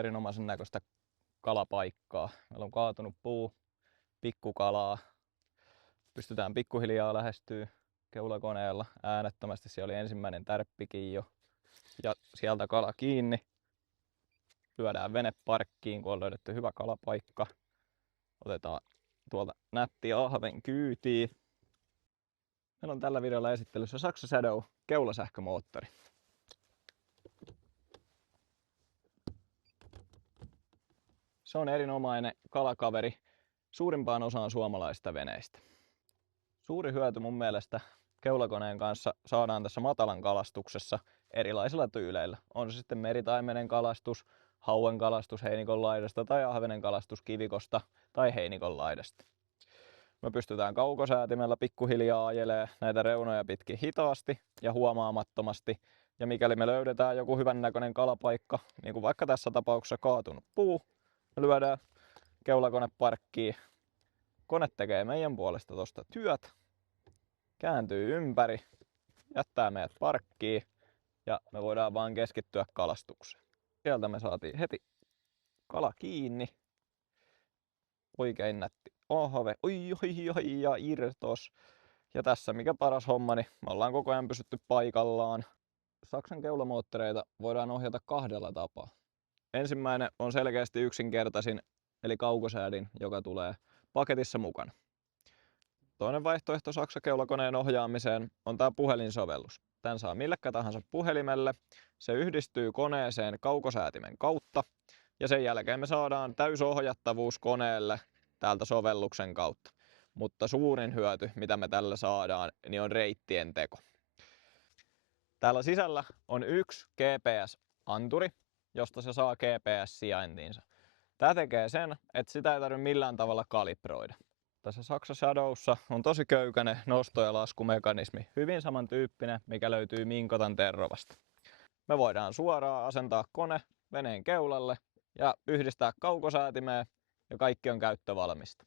Erinomaisen näköistä kalapaikkaa. Meillä on kaatunut puu, pikkukalaa. Pystytään pikkuhiljaa lähestyä keulakoneella äänettömästi. Siellä oli ensimmäinen tärppikin jo. Ja sieltä kala kiinni. Lyödään vene parkkiin, kun on löydetty hyvä kalapaikka. Otetaan tuolta nätti ahven kyytiin. Meillä on tällä videolla esittelyssä Saksa Shadow keulasähkömoottori. Se on erinomainen kalakaveri suurimpaan osaan suomalaisista veneistä. Suuri hyöty mun mielestä keulakoneen kanssa saadaan tässä matalan kalastuksessa erilaisilla tyyleillä. On se sitten meritaimenen kalastus, hauen kalastus heinikon laidasta tai ahvenen kalastus kivikosta tai heinikon laidasta. Me pystytään kaukosäätimellä pikkuhiljaa ajelemaan näitä reunoja pitkin hitaasti ja huomaamattomasti. Ja mikäli me löydetään joku hyvän näköinen kalapaikka, niin kuin vaikka tässä tapauksessa kaatunut puu, me lyödään keulakone parkkiin. Kone tekee meidän puolesta tosta työt, kääntyy ympäri, jättää meidät parkkiin ja me voidaan vaan keskittyä kalastukseen. Sieltä me saatiin heti kala kiinni. Oikein nätti ahve. Oi, ja irtos. Ja tässä mikä paras homma, niin me ollaan koko ajan pysytty paikallaan. Saksan keulamoottoreita voidaan ohjata kahdella tapaa. Ensimmäinen on selkeästi yksinkertaisin, eli kaukosäädin, joka tulee paketissa mukana. Toinen vaihtoehto Saksa keulakoneen ohjaamiseen on tämä puhelinsovellus. Tän saa millekä tahansa puhelimelle. Se yhdistyy koneeseen kaukosäätimen kautta. Ja sen jälkeen me saadaan täysohjattavuus koneelle täältä sovelluksen kautta. Mutta suurin hyöty, mitä me tällä saadaan, niin on reittien teko. Täällä sisällä on yksi GPS-anturi, josta se saa GPS-sijaintiinsa. Tämä tekee sen, että sitä ei tarvitse millään tavalla kalibroida. Tässä Saksa Shadowssa on tosi köykäinen nosto- ja laskumekanismi, hyvin samantyyppinen, mikä löytyy Minkotan Terrovasta. Me voidaan suoraan asentaa kone veneen keulalle ja yhdistää kaukosäätimeen ja kaikki on käyttövalmista.